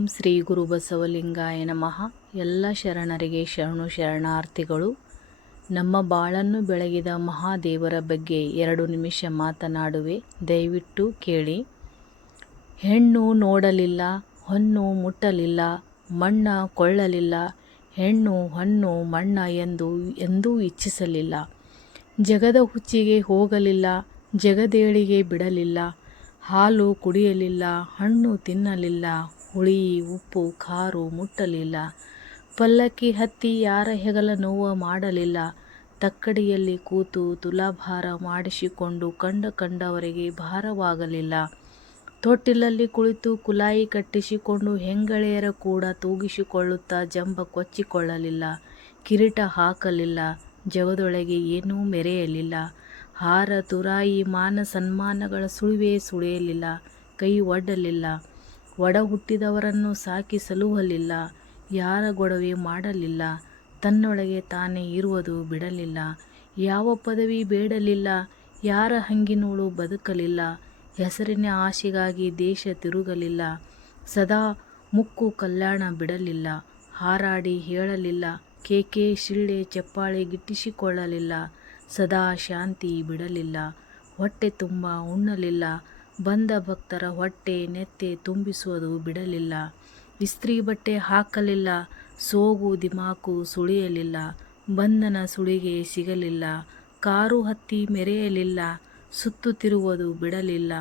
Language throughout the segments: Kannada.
ಓಂ ಶ್ರೀ ಗುರು ಬಸವಲಿಂಗಾಯ ನಮಃ. ಎಲ್ಲ ಶರಣರಿಗೆ ಶರಣು ಶರಣಾರ್ಥಿಗಳು, ನಮ್ಮ ಬಾಳನ್ನು ಬೆಳಗಿದ ಮಹಾದೇವರ ಬಗ್ಗೆ ಎರಡು ನಿಮಿಷ ಮಾತನಾಡುವೆ. ದಯವಿಟ್ಟು ಕೇಳಿ. ಹೆಣ್ಣು ನೋಡಲಿಲ್ಲ, ಹೊನ್ನು ಮುಟ್ಟಲಿಲ್ಲ, ಮಣ್ಣ ಕೊಳ್ಳಲಿಲ್ಲ, ಹೆಣ್ಣು ಹಣ್ಣು ಮಣ್ಣ ಎಂದು, ಎಂದೂ ಇಚ್ಛಿಸಲಿಲ್ಲ. ಜಗದ ಹುಚ್ಚಿಗೆ ಹೋಗಲಿಲ್ಲ, ಜಗದೇಳಿಗೆ ಬಿಡಲಿಲ್ಲ, ಹಾಲು ಕುಡಿಯಲಿಲ್ಲ, ಹಣ್ಣು ತಿನ್ನಲಿಲ್ಲ ಹುಳಿ, ಉಪ್ಪು, ಖಾರು ಮುಟ್ಟಲಿಲ್ಲ. ಪಲ್ಲಕ್ಕಿ ಹತ್ತಿ ಯಾರ ಹೆಗಲ ನೋವು ಮಾಡಲಿಲ್ಲ. ತಕ್ಕಡಿಯಲ್ಲಿ ಕೂತು ತುಲಾಭಾರ ಮಾಡಿಸಿಕೊಂಡು ಕಂಡ ಕಂಡವರಿಗೆ ಭಾರವಾಗಲಿಲ್ಲ. ತೊಟ್ಟಿಲಲ್ಲಿ ಕುಳಿತು ಕುಲಾಯಿ ಕಟ್ಟಿಸಿಕೊಂಡು ಹೆಂಗಳೆಯರ ಕೂಡ ತೂಗಿಸಿಕೊಳ್ಳುತ್ತಾ ಜಂಬ ಕೊಚ್ಚಿಕೊಳ್ಳಲಿಲ್ಲ. ಕಿರೀಟ ಹಾಕಲಿಲ್ಲ. ಜಗದೊಳಗೆ ಏನೂ ಮೆರೆಯಲಿಲ್ಲ. ಹಾರ ತುರಾಯಿ ಮಾನ ಸನ್ಮಾನಗಳ ಸುಳಿವೇ ಸುಳಿಯಲಿಲ್ಲ. ಕೈ ಒಡ್ಡಲಿಲ್ಲ. ಒಡ ಹುಟ್ಟಿದವರನ್ನು ಸಾಕಿ ಸಲುಹಲಿಲ್ಲ ಯಾರ ಗೊಡವೆ ಮಾಡಲಿಲ್ಲ, ತನ್ನೊಳಗೆ ತಾನೇ ಇರುವುದು ಬಿಡಲಿಲ್ಲ. ಯಾವ ಪದವಿ ಬೇಡಲಿಲ್ಲ, ಯಾರ ಹಂಗಿನೋಳು ಬದುಕಲಿಲ್ಲ, ಹೆಸರಿನ ಆಶೆಗಾಗಿ ದೇಶ ತಿರುಗಲಿಲ್ಲ, ಸದಾ ಮುಕ್ಕು ಕಲ್ಯಾಣ ಬಿಡಲಿಲ್ಲ, ಹಾರಾಡಿ ಹೇಳಲಿಲ್ಲ, ಕೇಕೆ, ಶಿಳ್ಳೆ, ಚಪ್ಪಾಳೆ ಗಿಟ್ಟಿಸಿಕೊಳ್ಳಲಿಲ್ಲ, ಸದಾ ಶಾಂತಿ ಬಿಡಲಿಲ್ಲ, ಹೊಟ್ಟೆ ತುಂಬ ಉಣ್ಣಲಿಲ್ಲ ಬಂದ ಭಕ್ತರ ಹೊಟ್ಟೆ ನೆತ್ತೆ ತುಂಬಿಸುವುದು ಬಿಡಲಿಲ್ಲ. ಇಸ್ತ್ರಿ ಬಟ್ಟೆ ಹಾಕಲಿಲ್ಲ, ಸೋಗು ದಿಮಾಕು ಸುಳಿಯಲಿಲ್ಲ, ಬಂಧನ ಸುಳಿಗೆ ಸಿಗಲಿಲ್ಲ, ಕಾರು ಹತ್ತಿ ಮೆರೆಯಲಿಲ್ಲ, ಸುತ್ತುತ್ತಿರುವುದು ಬಿಡಲಿಲ್ಲ.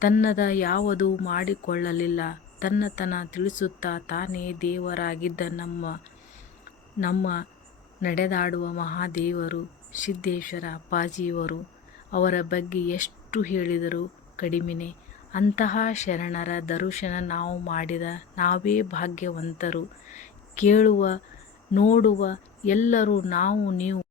ತನ್ನದ ಯಾವುದು ಮಾಡಿಕೊಳ್ಳಲಿಲ್ಲ, ತನ್ನತನ ತಿಳಿಸುತ್ತಾ ತಾನೇ ದೇವರಾಗಿದ್ದ ನಮ್ಮ ನಮ್ಮ ನಡೆದಾಡುವ ಮಹಾದೇವರು ಸಿದ್ದೇಶ್ವರ ಪಾಜಿಯವರು ಅವರ ಬಗ್ಗೆ ಎಷ್ಟು ಹೇಳಿದರೂ? ಕಡಿಮೆನೆ. ಅಂತಹ ಶರಣರ ದರ್ಶನ ನಾವು ಮಾಡಿದ ನಾವೇ ಭಾಗ್ಯವಂತರು. ಕೇಳುವ ನೋಡುವ ಎಲ್ಲರೂ ನಾವು ನೀವು.